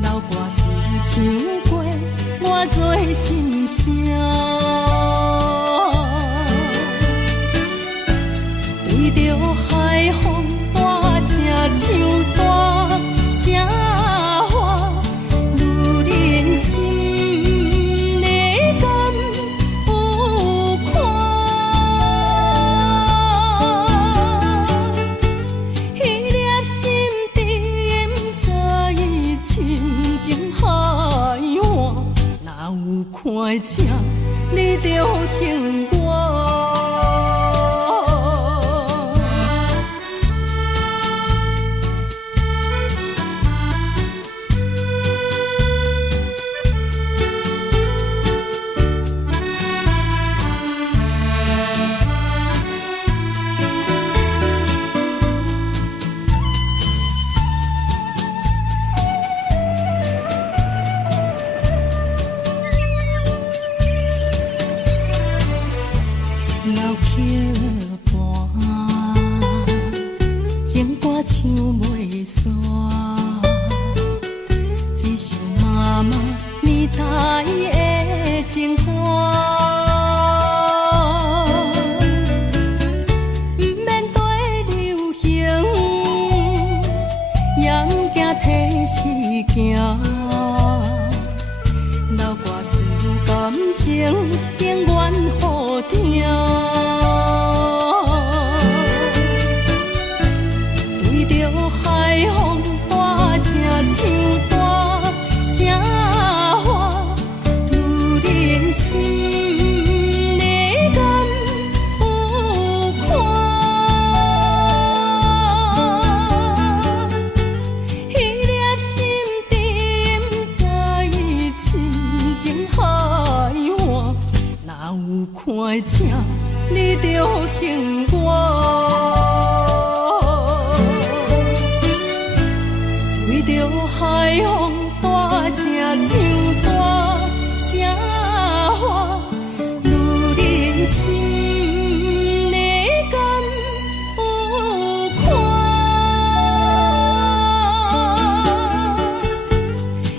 老歌随唱过我最心声。对着海风大声唱大声话，女人心你敢有看？迄粒心沉早已深情海岸，哪有看正你着幸我？老曲伴，情歌唱袂煞，只想妈妈年代的情歌。不免对流行，也不惊替时行。老歌词感情永远好听。对着海风大声唱大声话，女人心你敢有看？迄粒心沉早已深情海岸，哪有看正你着幸我？对着海风大声唱大声话，女人心你敢有看？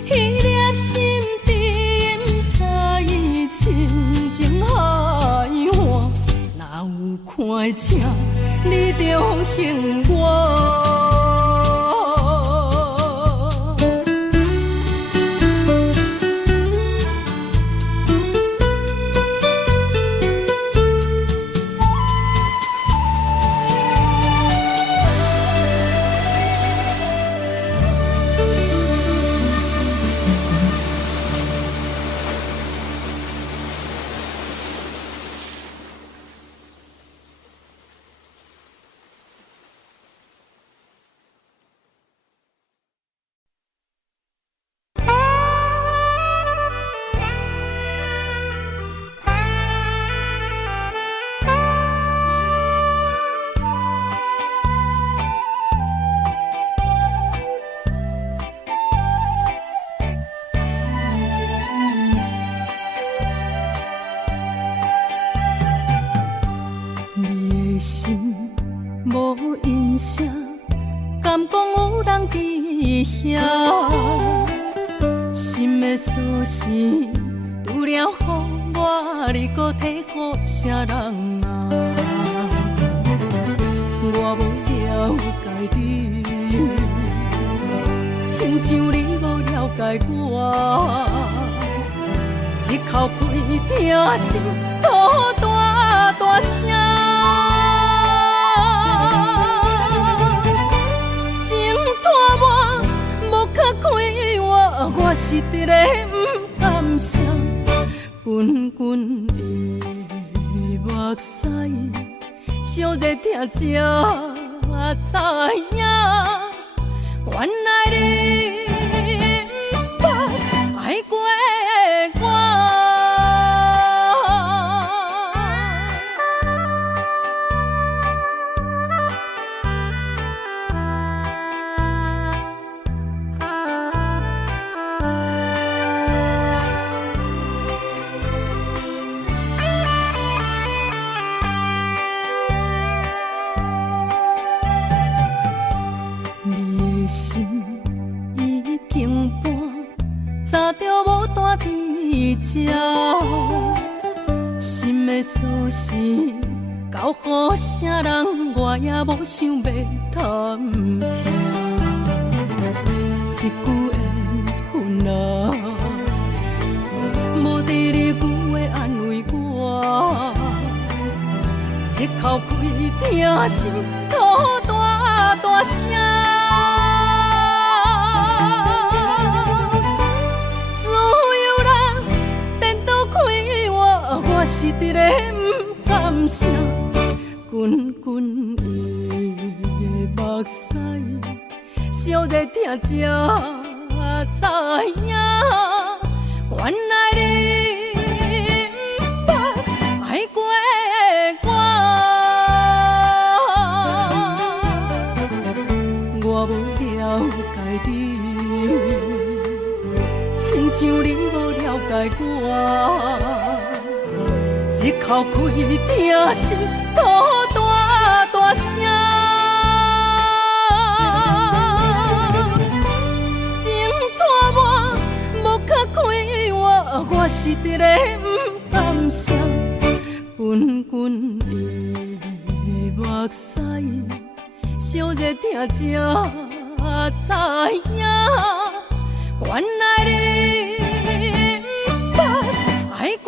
迄粒心沉早已深情海岸，哪有看正你着幸我？心无音声，敢讲有人伫遐？心的锁匙除了予我，你搁摕予啥人啊？我无了解你，亲像你无了解我，一口开疼心吐大大声。我是直个不甘心，滚滚的目屎，烧热疼才知影，原来你不捌爱过我。心食，心的锁匙交予啥人，我也无想要贪听。一句缘分啊，无第二句会安慰我。一口气听心吐大大声。我是伫咧不甘声，滚滚伊的目屎，烧热听才知影，原来你不捌爱过我无了解你，亲像你无了解我。一口气听心吐大大声，情拖磨无较开我是伫咧不甘声，滚滚的目屎，烧热听才知影，原来你不捌爱过。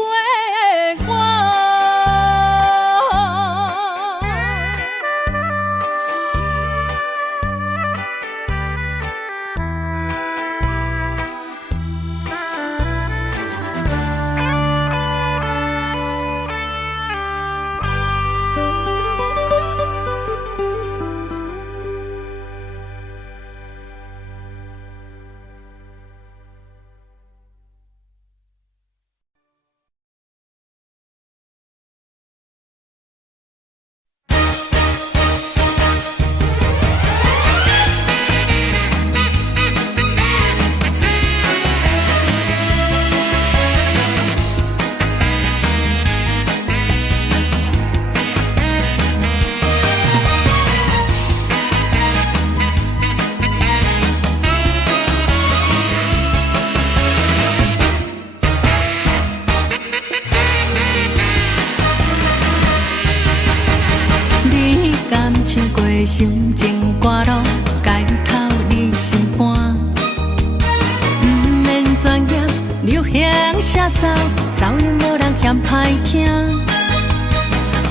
心情歌路解透你心肝，不免专业流行写扫，走样无人嫌歹听，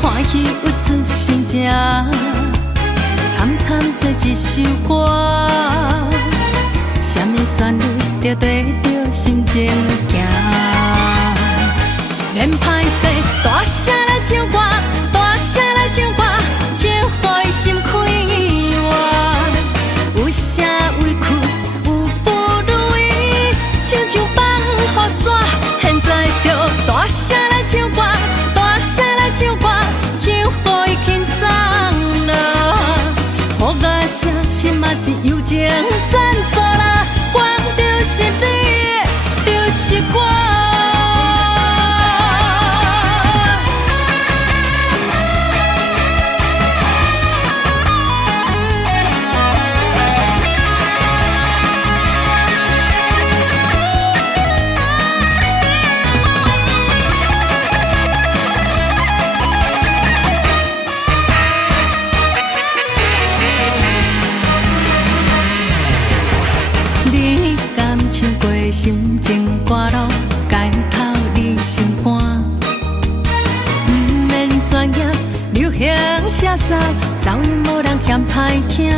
欢喜有出心情，惨惨做一首歌，什么旋律就对着心情行，免歹势，大声来唱歌，大声来唱歌。互伊心开活，有啥委屈，有不如意，亲像放雨伞。现在就大声来唱歌，大声来唱歌，唱互伊轻松啦。好歌声，心嘛一友情赞助啦，光就是你，就是我。心情歌路解透你心肝，不免专业流行写扫，走样无人嫌歹听，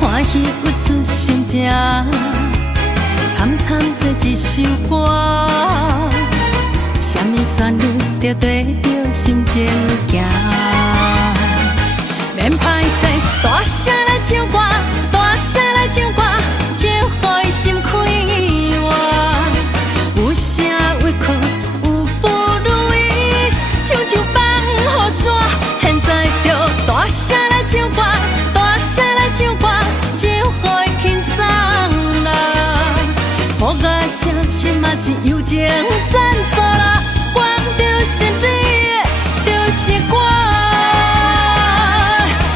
欢喜有出心情，惨惨做一首歌，什么旋律就对着心情行，免歹势，大声来唱歌，大声来唱歌。互伊心开活，有啥委屈，有不如意，像放雨伞。现在就大声来唱歌，大声来唱歌，唱互伊轻松啦。好歌声，心嘛一友情赞助啦，光就是你，就是我。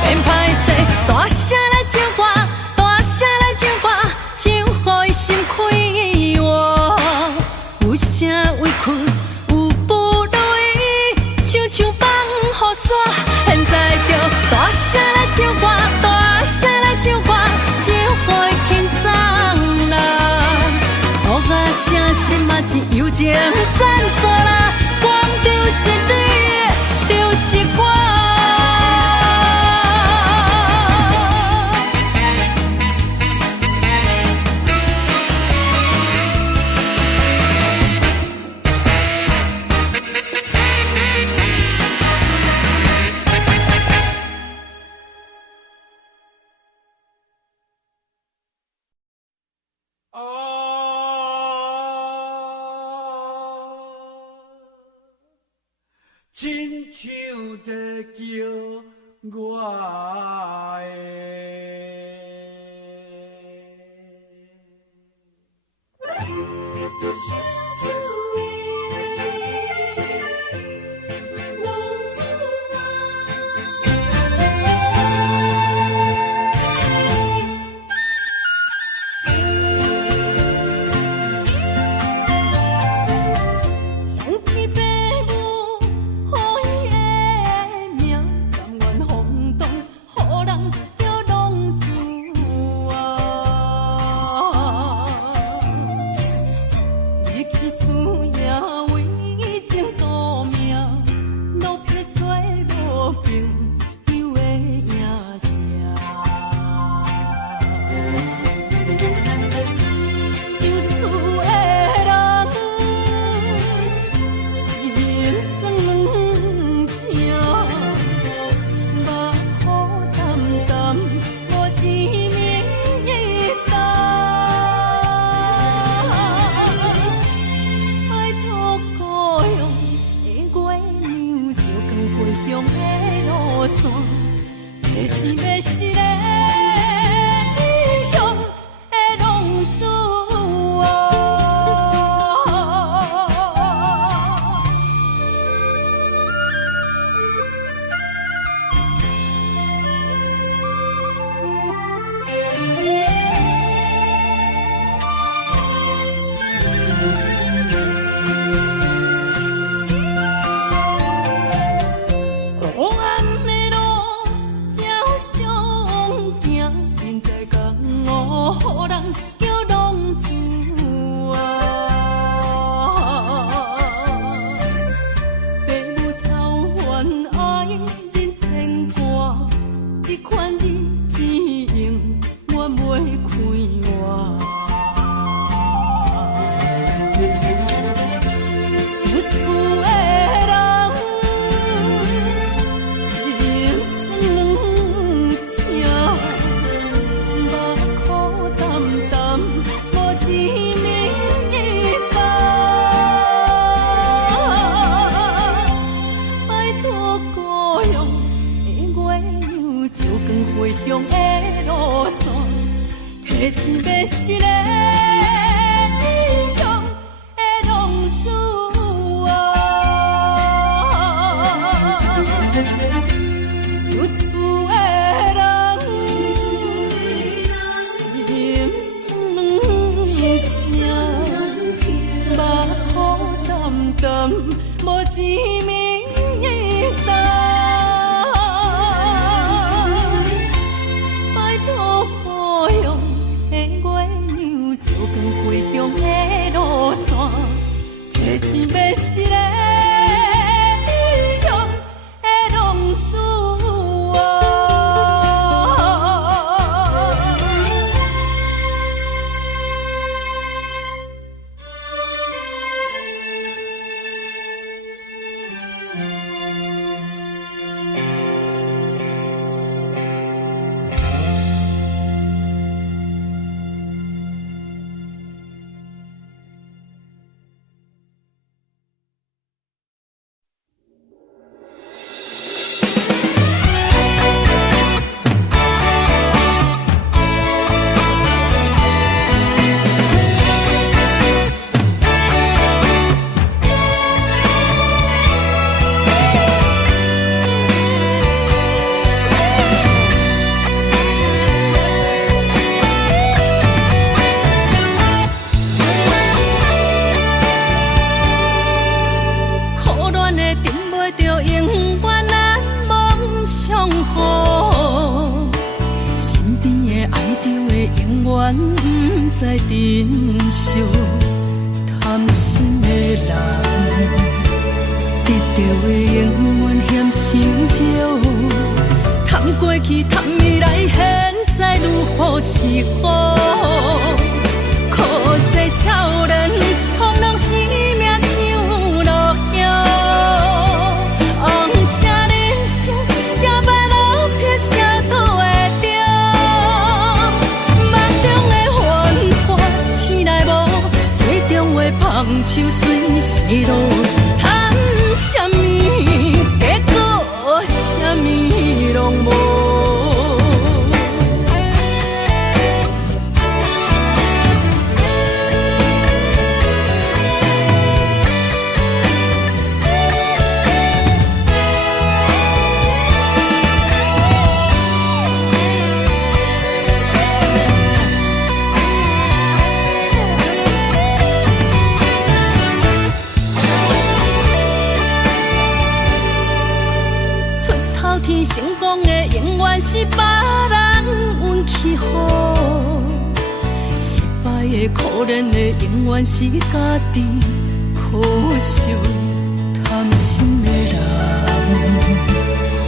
免歹势，大声来唱歌，大声来唱歌。心开活，有啥山，现在着大声来唱歌，大声来唱歌，就会轻松啦。予我声心嘛是友情赞助啦，广场是你的，就是我。亲像在叫我的小主人，公主提钱要死嘞，英雄的浪永远不知珍惜，贪心的人，得到的永远嫌伤少。贪过去，贪未来，现在如何是好？可惜少年，风浪生命像落叶，红色人生也歹路撇，啥都会着。梦中的繁华醒来无，水中的芳树随时落。贪什么，结果什么拢无。成功的永远是别人运气好，失败的可怜的永远是家己可惜。贪心的人，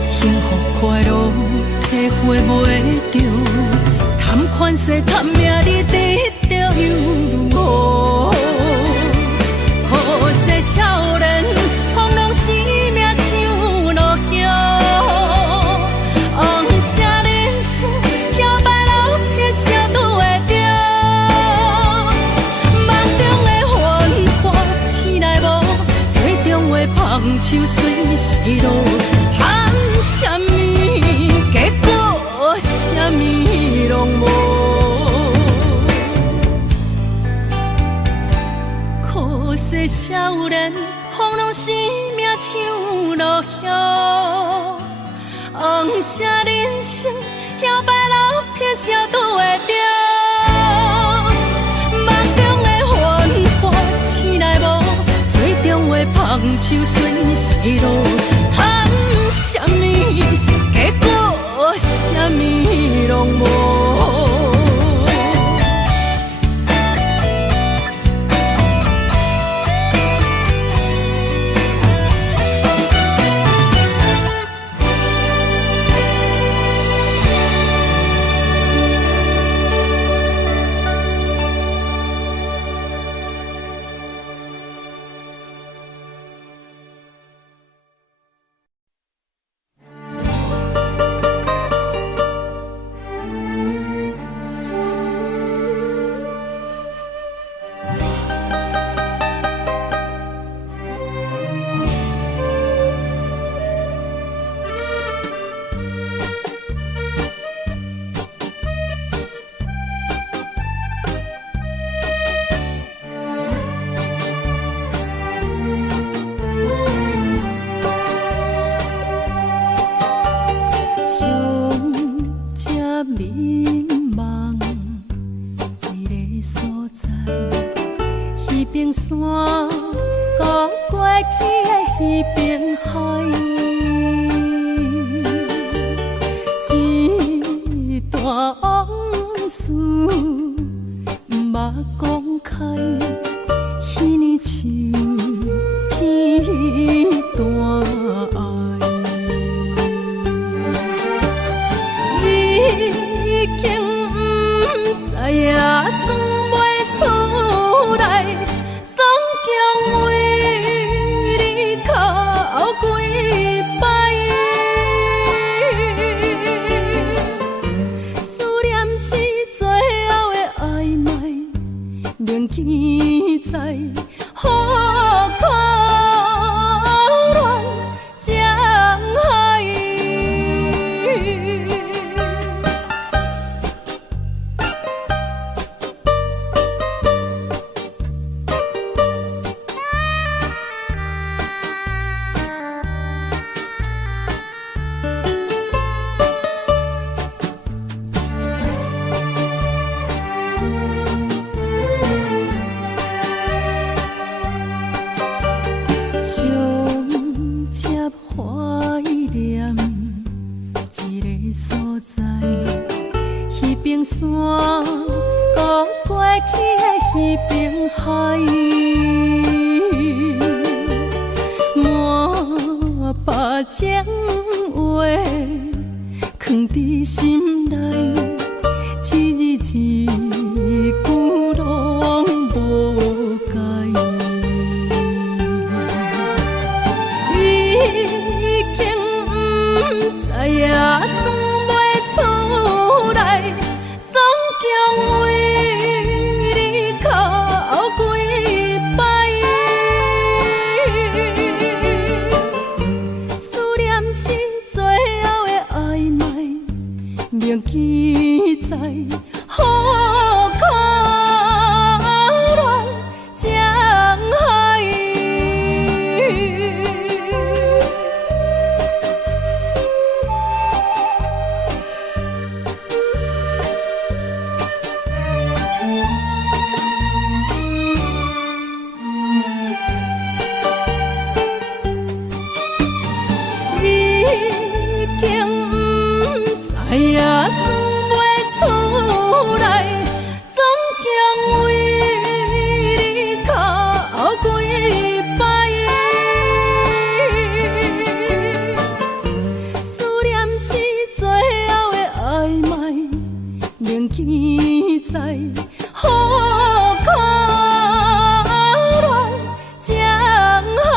幸福快乐体会袂着，贪款势贪名利得到又如何？可惜少年，风浪生命像落叶。芳树随时落，贪什么，结果什么拢无。可惜少年，风浪生命像落叶，红色人生摇摆路撇，啥都会着。芳树随时落，贪什么，结果什么拢无。迷茫一个所在，彼边山，高过去的彼边海，一段往事毋捌讲开，彼年像天大爱。已经不知影算袂出来，总共为你哭几摆。思念是最后的暧昧，铭记在何可恋将海。冰山，搁过去的彼边海，满把情话藏伫心内，一字一句拢无改。已经不知影算袂出来，总共为你哭几摆。思念是最后的暧昧，铭记在好可恋江海。已经不知影算袂出来，总共为你哭几摆。思念是最后的暧昧，铭记在好可恋江海。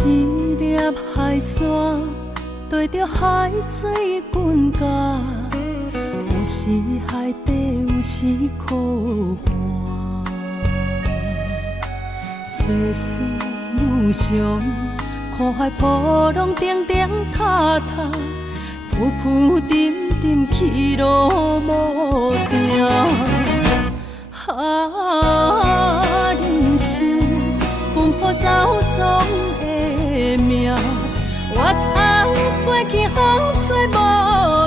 一粒海沙对着海水滚甲，有时海底，有时苦寒。世事无常，看海波浪定定塌塌，浮浮沉沉去路无定。人生奔波走总的命，越头过去风吹无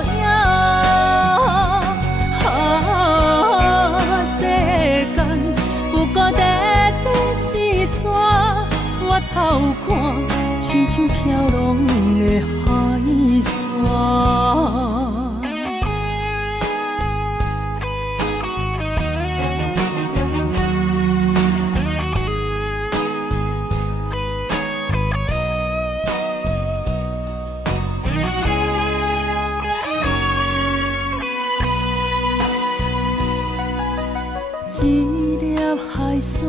影。世间不过短短一撮，越头看亲像飘浪的海沙。一粒海沙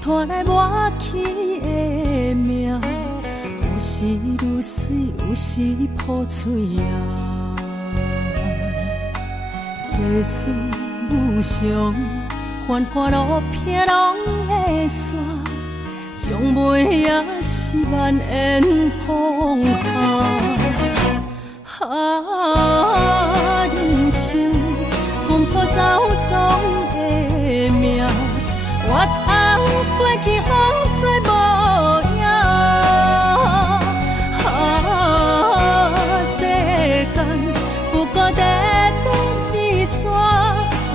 拖来抹去的命，有时如水，有时破碎啊。世事无常，繁华路偏拢会煞，将尾也是万缘风下。人生奔波走总的命，越头过去风吹无影。世间不过短短一撮，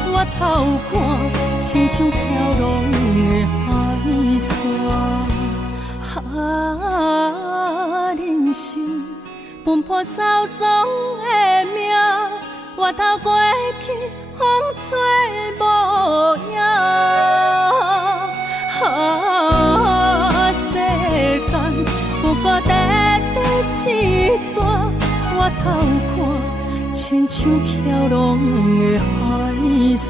越头看亲像飘浪的海沙。人生奔波走总的命，越头过去风吹无影。世间纸纸，我头看，亲像飘浪的海沙。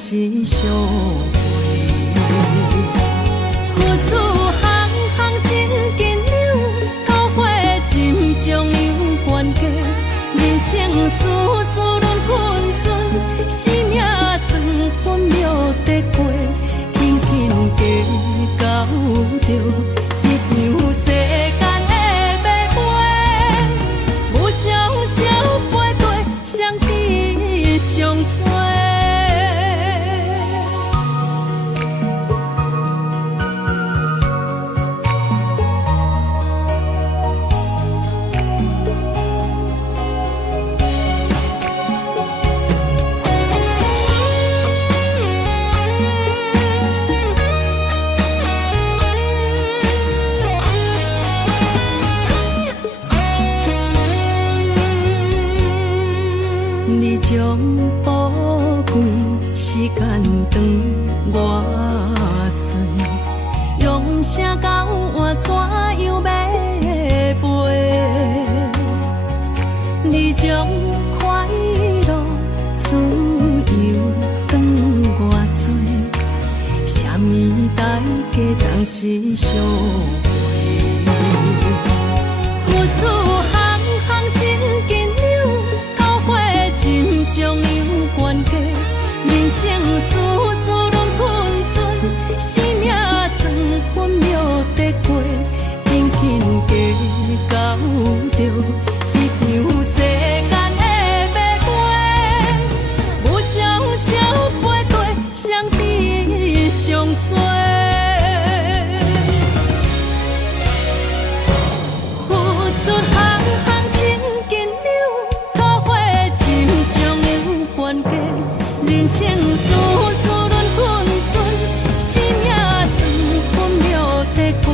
是相陪，付出行行真紧张，到火尽将有关家。人生事事轮分寸，生命算分秒得过，紧紧加到着一场世间的马背，无常少背对，上天上多。你将宝贵时间长我做，用声交换怎样要陪？你将快乐自由长我做，什么代价当是相陪？付出行行真紧张。心将有关家，人生事事轮分寸，生命算分秒得过，紧紧加到着一场世间的马背，无常少背对，上天上多。付出行行真紧人生事事轮分寸，生命算分秒得过，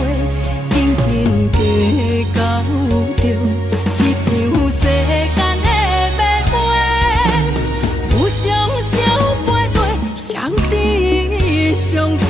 紧紧加到着一场世间的马背，无常少背对，上天上多。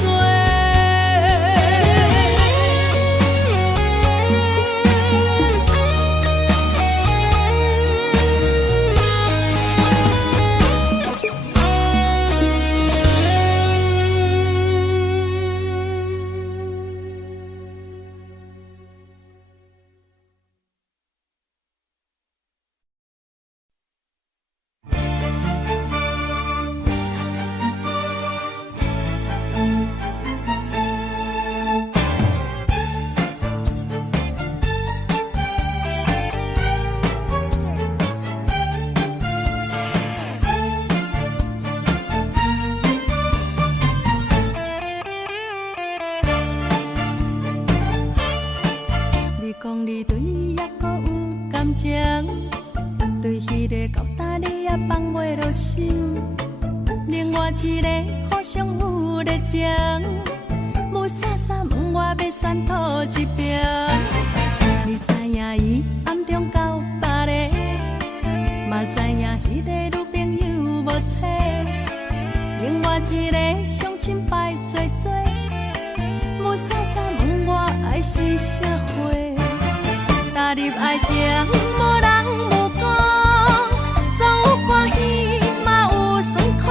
讲你对也搁有感情，对迄个交搭你也放袂落心。另外一个互相有热情，无啥啥问我要选讨一边。你知影伊暗中交别个，嘛知影迄个女朋友无找。另外一个相亲排做做，无啥啥问我爱是啥货。踏入爱情，无人无讲，总有欢喜，嘛有酸苦。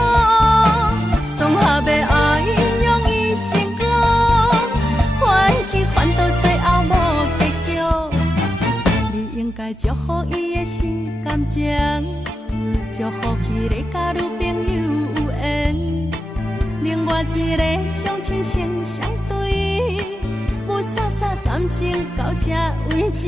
综合的爱用伊成功，欢喜烦恼最后无结局。你应该祝福伊的心感情，祝福迄个甲女朋友有缘。另外一个相亲成相对，无啥啥感情到这为止。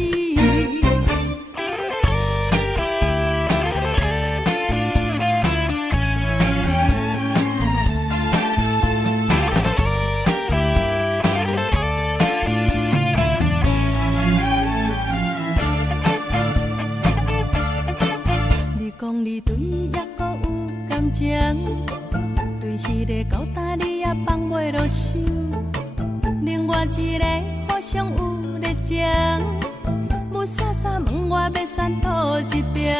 你讲你对伊还阁有感情，对迄个交代你也放袂落手。另外一个互相有热情，无啥啥问我要选讨一边。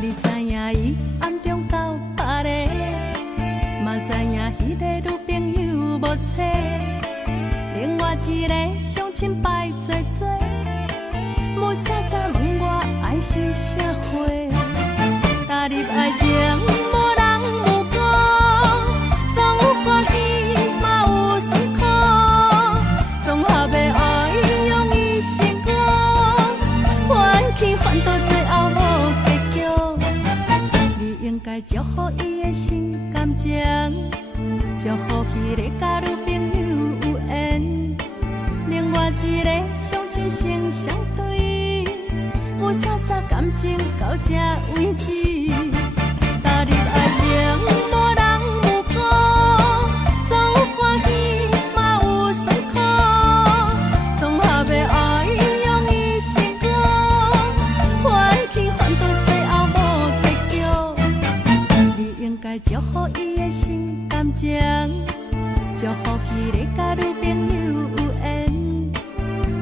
你知影伊暗中交别个，嘛知影迄个女朋友无找。另外一个相亲排做做，无啥啥问我爱是啥货。踏入爱情，无人无讲，总有欢喜，嘛有酸苦。综合的爱用伊成功，欢喜烦恼最后无结局。你应该祝福伊的心感情，祝福迄个甲女朋友有缘。另外一个相亲成相对，无啥啥感情到这为止。踏入爱情，无人无讲，总有欢喜，嘛有酸苦。综合的爱用伊成功，欢喜烦恼最后无结局。你应该祝福伊的心感情，祝福迄个甲女朋友有缘。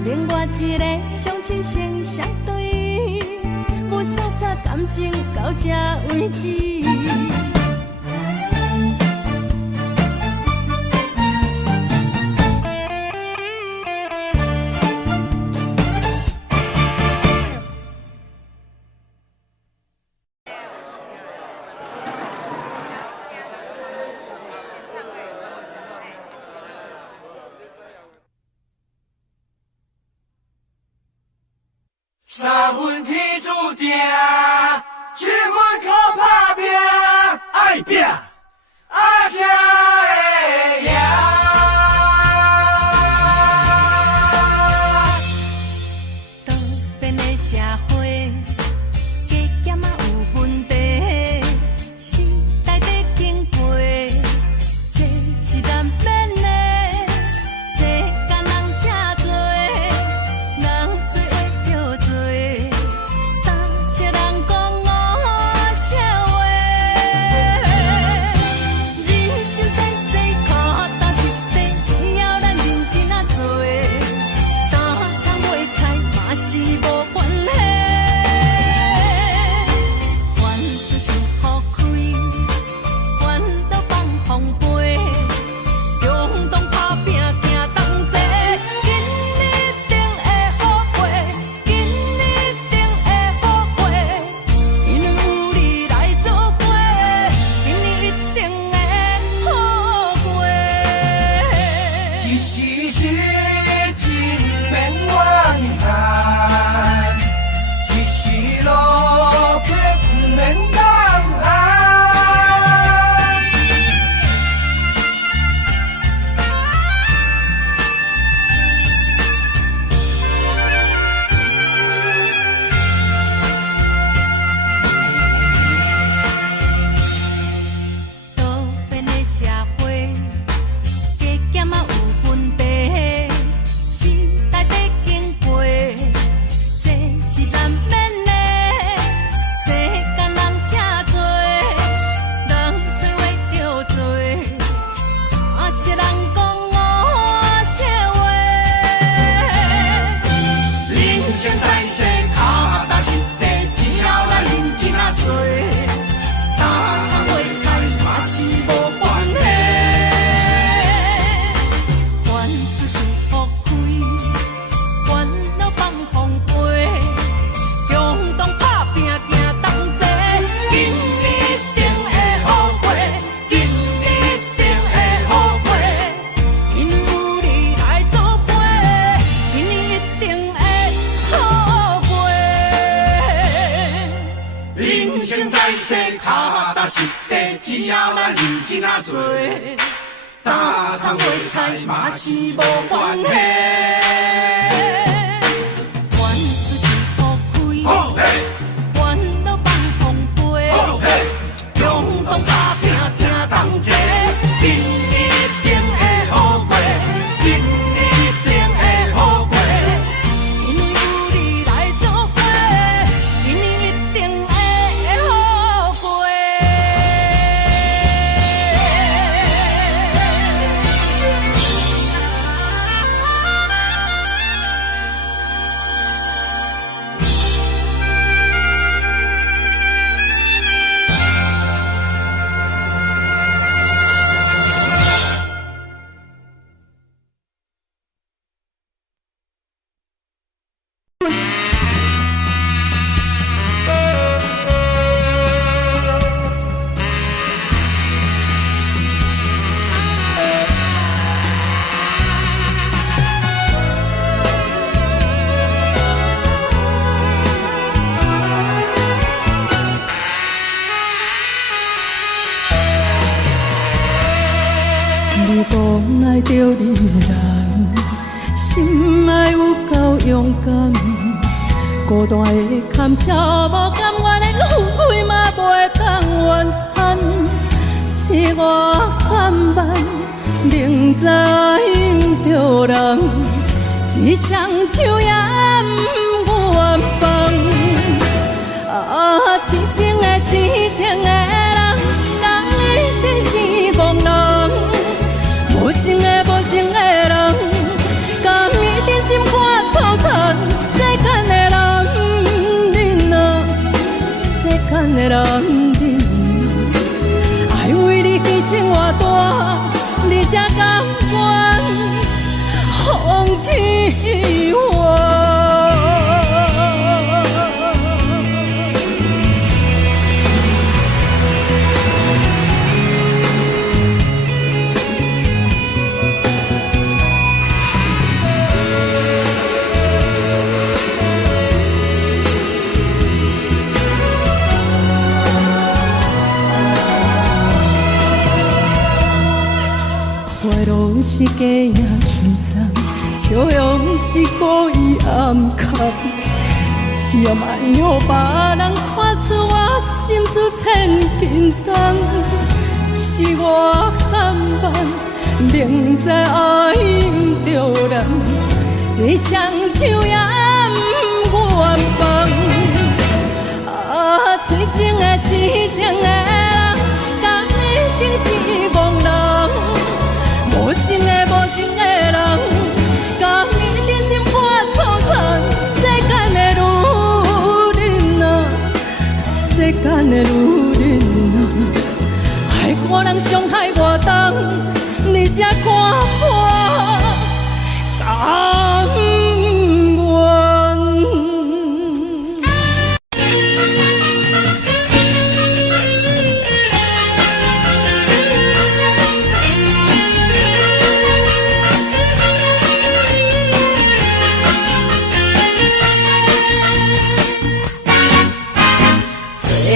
另外一个相亲成相对，无啥啥感情到这为止。三分天注定，七分靠打拼，爱拼，才会赢。多变的社会，加减也有问题，时代在经过，这是难免的。世间人真多，人做话叫做，三色人人生在世，脚踏实地，只要咱认真啊做，打苍卖菜嘛是无关系。凡事是好开，烦恼放风飞，勇动打拼拼同齐，今日一定会好过，今日一定会好过，因为有你来作伙，今日一定会好过。你讲爱着你的人，心爱有够勇敢，孤单的坎坷无甘愿连付开嘛袂当怨叹，是我含慢，明知毋着人，一双手也不愿放。痴情的痴情的人，人一定是憨人。无情的无情的人，甘伊真心看透透。世间的男人啊，世间的男人啊，爱为你牺牲偌大，你才甘愿放弃我。拢是假影轻松，笑容是故意暗藏，只要莫让别人看出我心思千斤重。是我含慢，明知爱毋着人，一双手也不愿放。痴情的痴情的人，敢一定是憨人？无情的无情的人，甲你真心看透透。世间的女人啊，世间的女人啊，爱我人伤害我重，你才看我甘愿。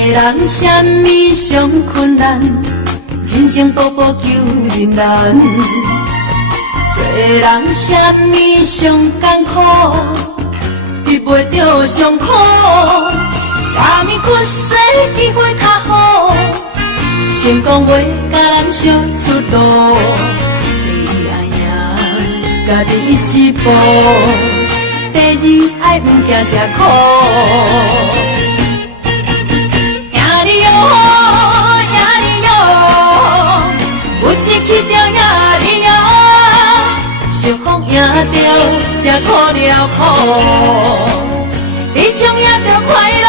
人什么上困难，人情步步求人难。做人什么上艰苦，治袂着伤苦。什么屈世机会较好，成功袂甲咱相出路。你爱赢家己一步，第二爱毋惊吃苦。有一起着赢你哦，受风赢着才苦了苦，你将赢着快乐，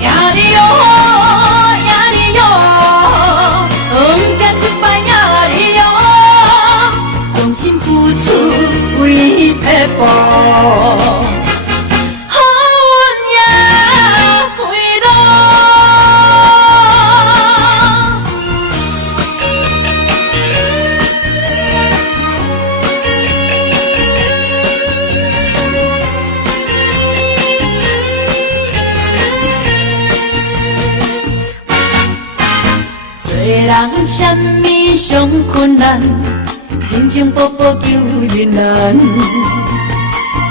赢你哦，赢你哦，毋惊失败赢你哦，用心付出为撇步。人什么上困难，认真步步求人难。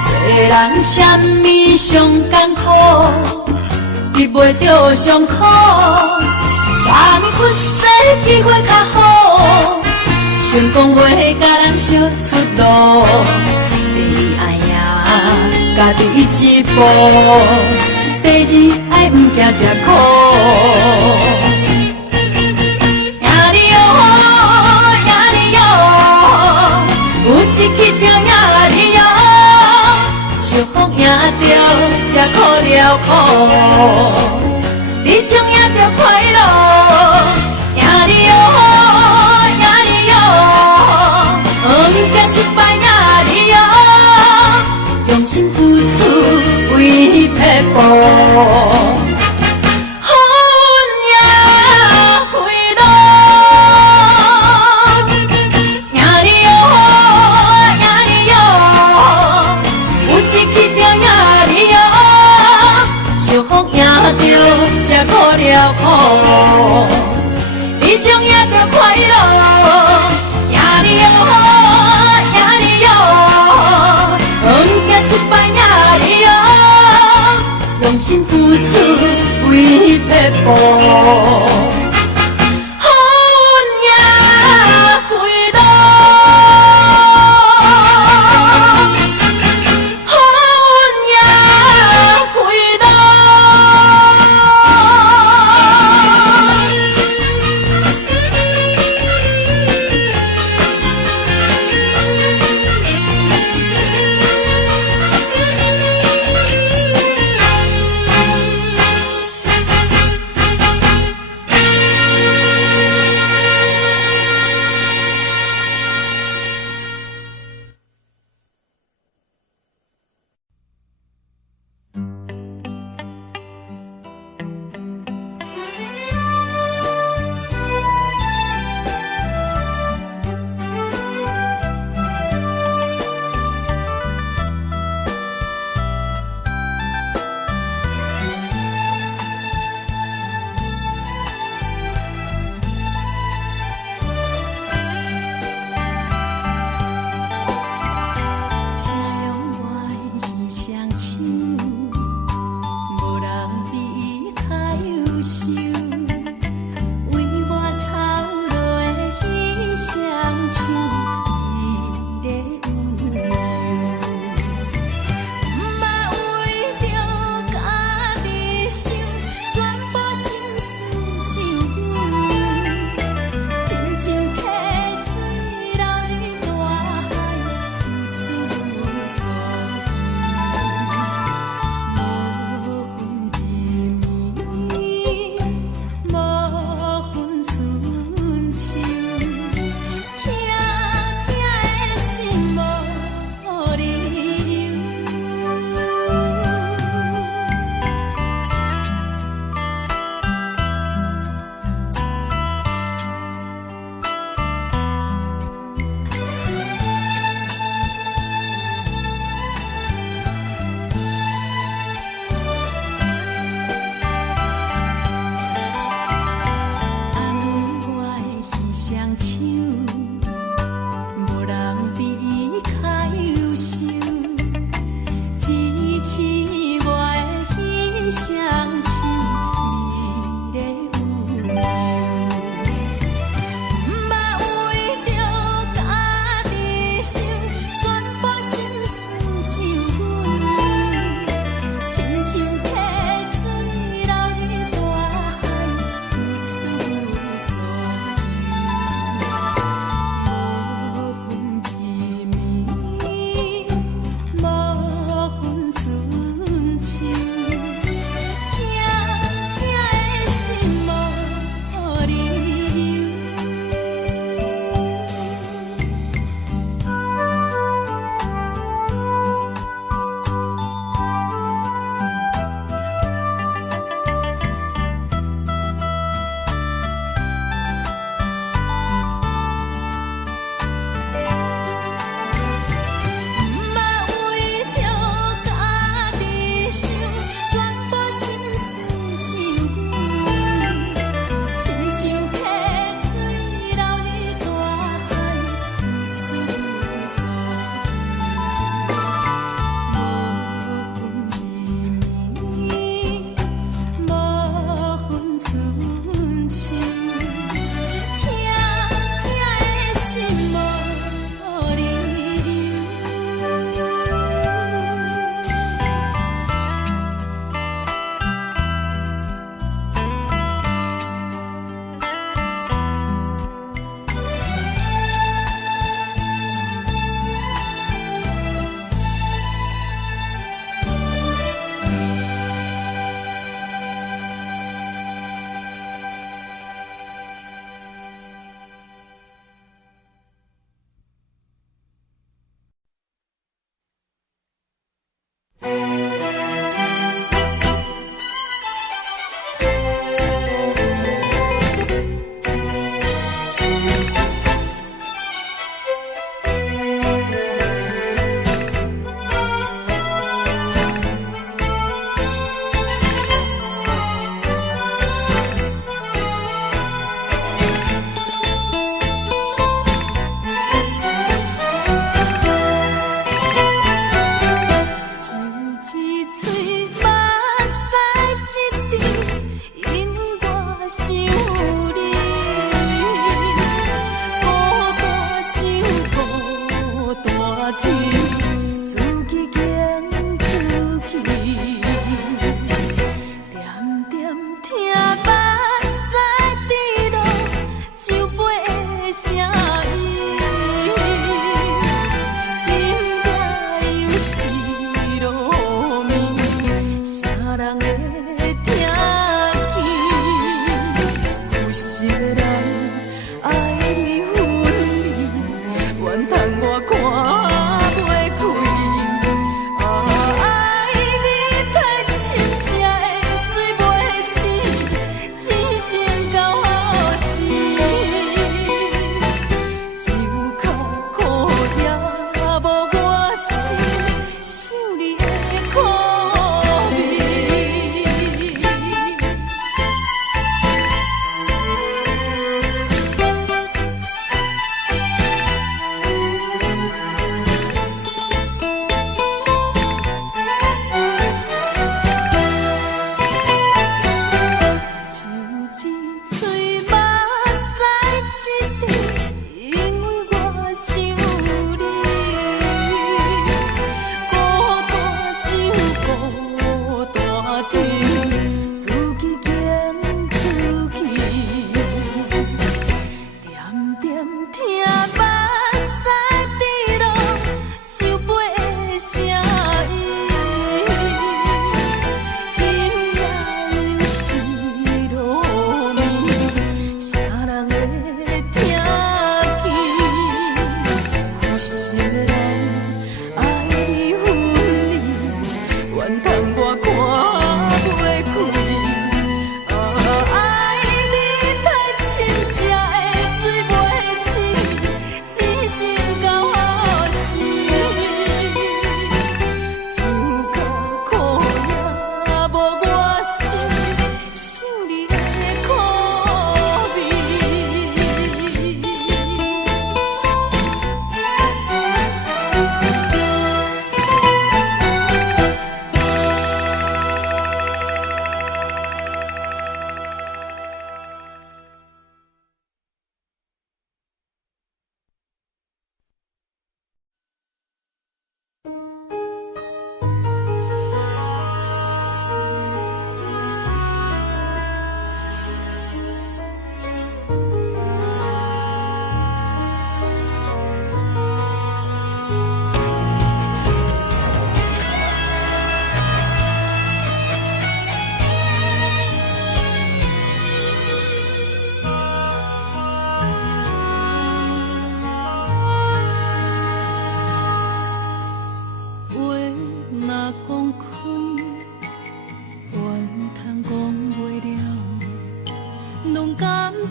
做人什么上艰苦，避袂着伤苦。啥物出世机会较好，成功袂甲人烧出路。第爱赢家己一步，第二爱毋惊吃苦。赢你哦，赢你哦，有一起着赢你哦，幸福赢着才苦了苦。你将赢着快乐，赢你哦，赢你哦，毋惊失败赢你哦，用心付出为撇步，好运也开路，赢你哦，赢你哦，有一起着赢你哦，幸福赢着。才苦了苦，你将赢着快乐，赢你哦，赢你哦，毋惊失败赢你哦，用心付出为撇步，好运也开路，好运也开路。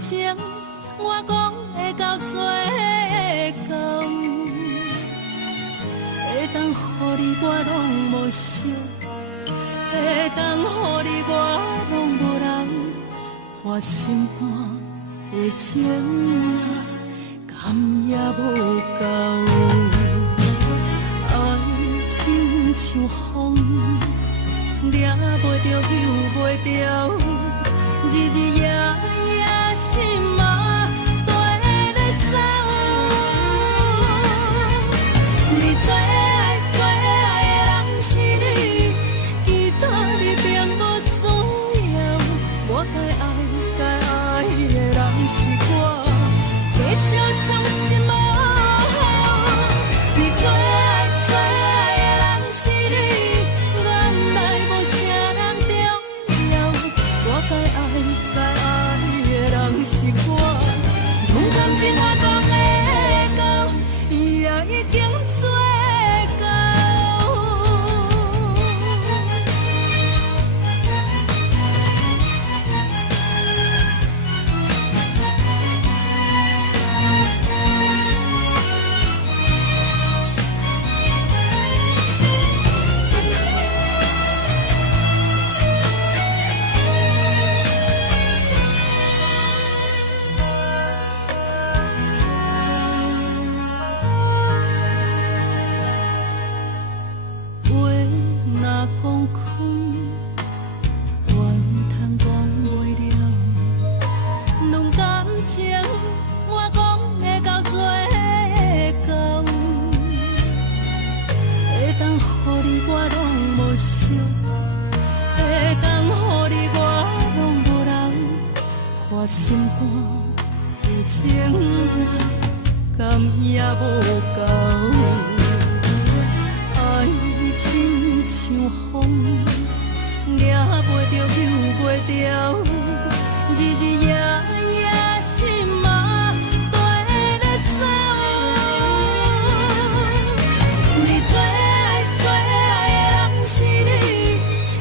情，我讲会到最后，会当予你我拢无想，会当予你我拢无人，破心肝的情啊，甘也无够。爱情像风，抓袂着，救袂着，日日夜夜心嘛跟咧走。你最爱最爱的人是你，其他你并无需要。我该爱的人是我，继续相信无好。你最爱最爱的人是你，原来无啥人重要。我该爱的人是我，勇敢情我讲会到，伊也已经做到。话若讲开，怨通讲袂了。论感情，我讲会到最后，会当予你我拢无想，会当予你我拢无人，破心肝的情啊，甘也无够。爱情像风，抓袂着，救袂着，日日夜夜心嘛跟咧走。你最爱最爱的人是你，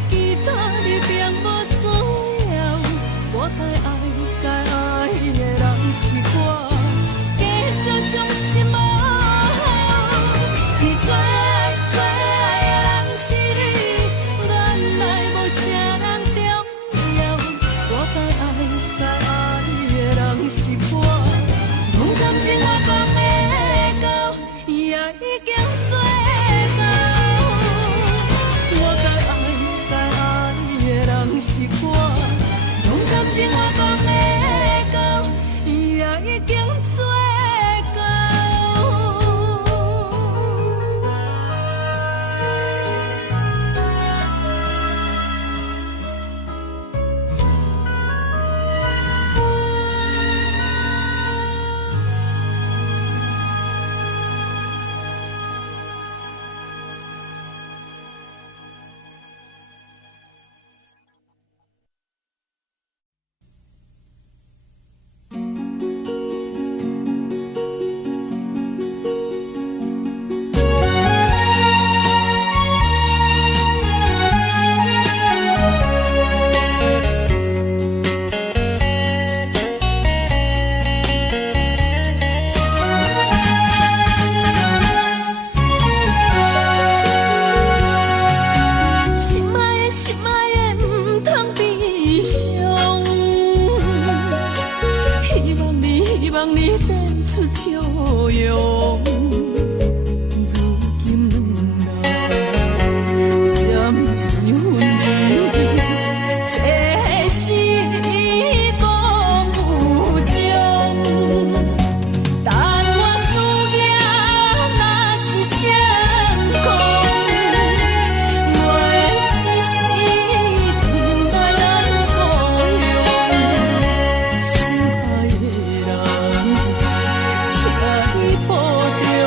其他你并无需要。我该爱的人是我，继续相信无好。你最爱最爱的人是你，原来无啥人重要。我该爱的人是我，勇敢情我讲会到，伊也已经做到。我该爱的人是我，勇敢情我讲会到，伊也已经做到。请你保重。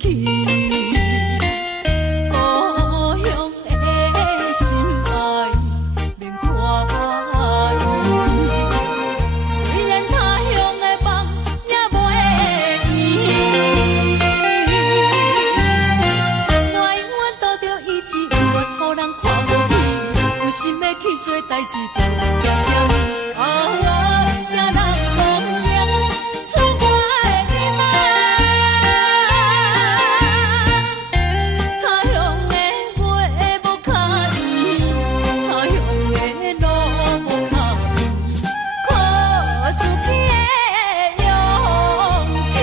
去。故乡的心爱免看伊，虽然他乡的梦也袂圆。我永远拄着伊一句，予人看无起，有心要去做代志，就惊啥物？啥人无情出我的囡仔？他乡的月无脚圆，他乡的路无脚圆，看自己的勇气。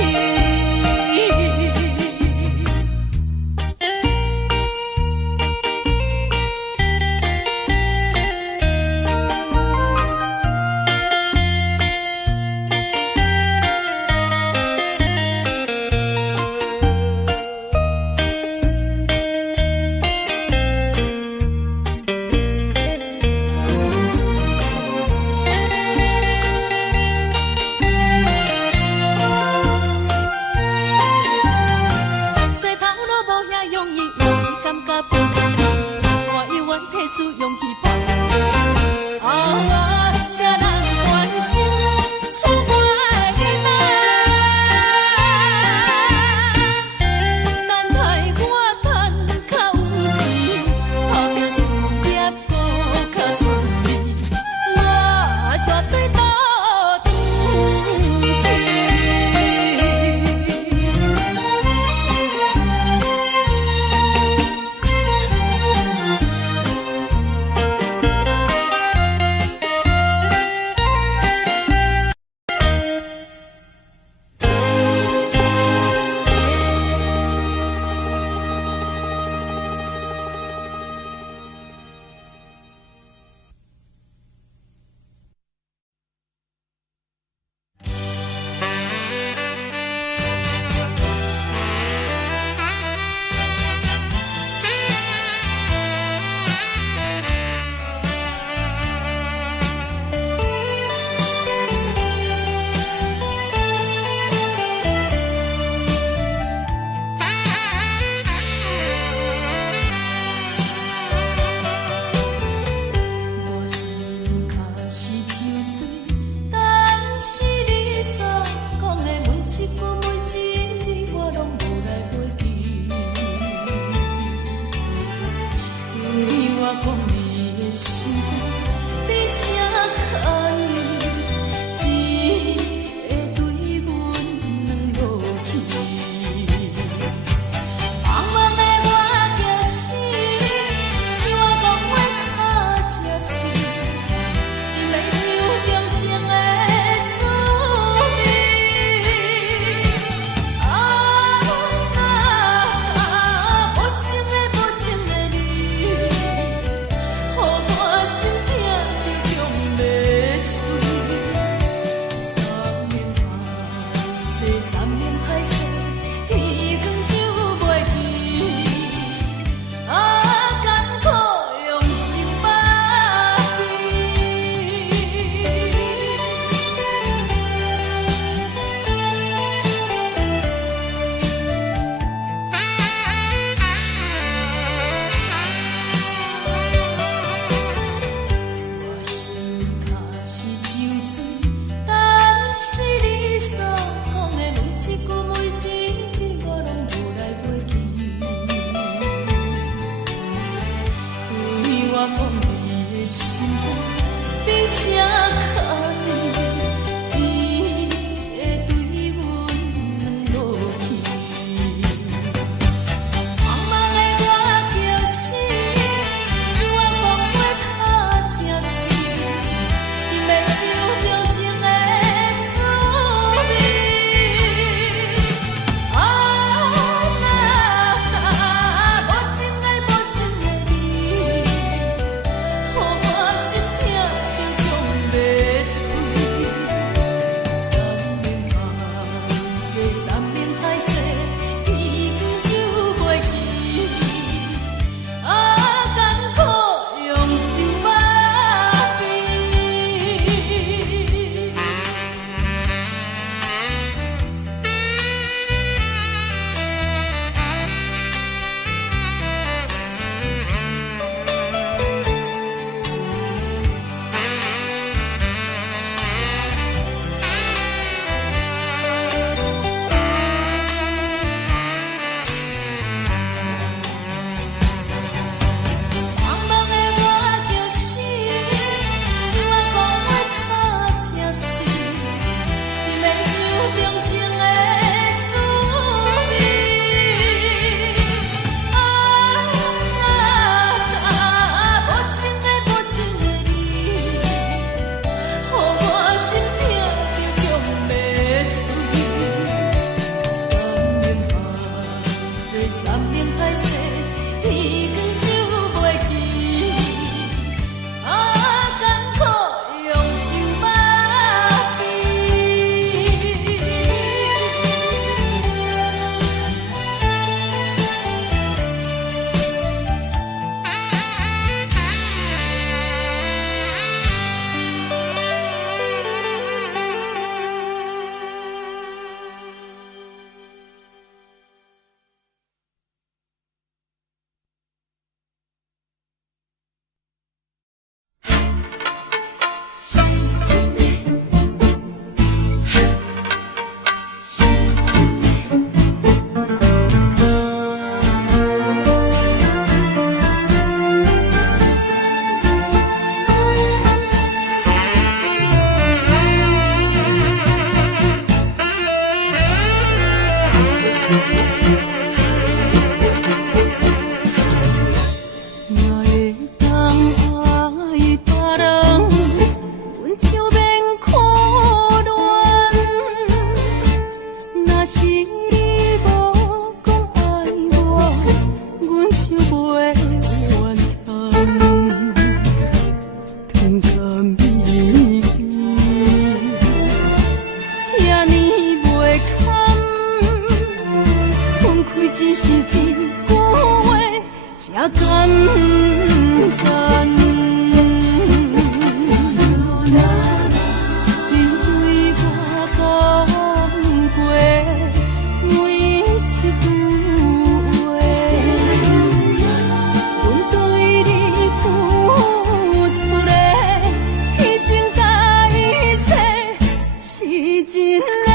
找头路无遐容易，有时感觉不足力，我永远提出勇气搏一生。啥人关心出我的囡仔？等待我赚较有钱，打拼事业搁较顺利，我绝对倒转去。三年歹势，天光酒袂记，艰苦用酒目只是一句话，这简单。你对我讲过每一句话，阮对你付出的牺牲甲一切是真的。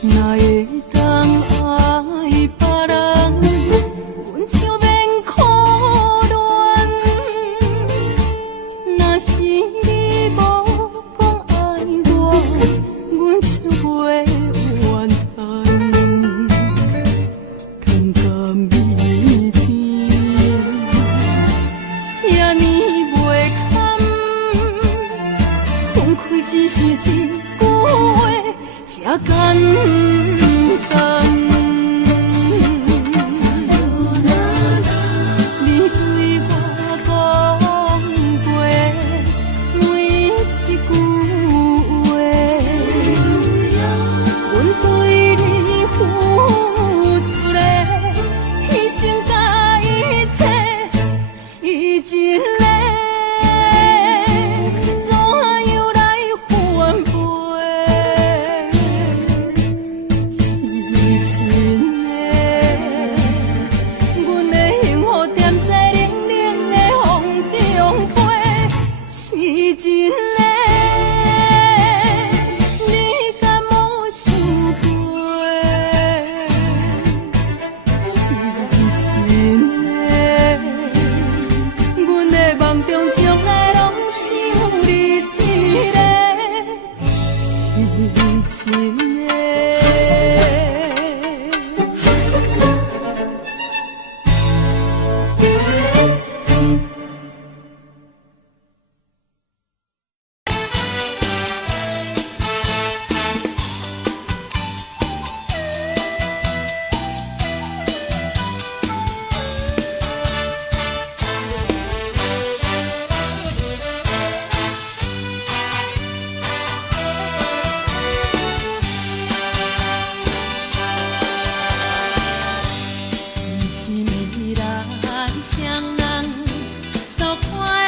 哪会当爱别人，阮就免苦恋。若是你无讲爱我，阮就袂怨叹。痛甲弥天，遐尼袂堪，放开只是一句话。这简单。你对我讲过每一句话，阮对你付出的牺牲甲一切是真的。真的，你敢无想过？是真的，阮的梦中将来拢只有你一个，是真的。人，相人，所看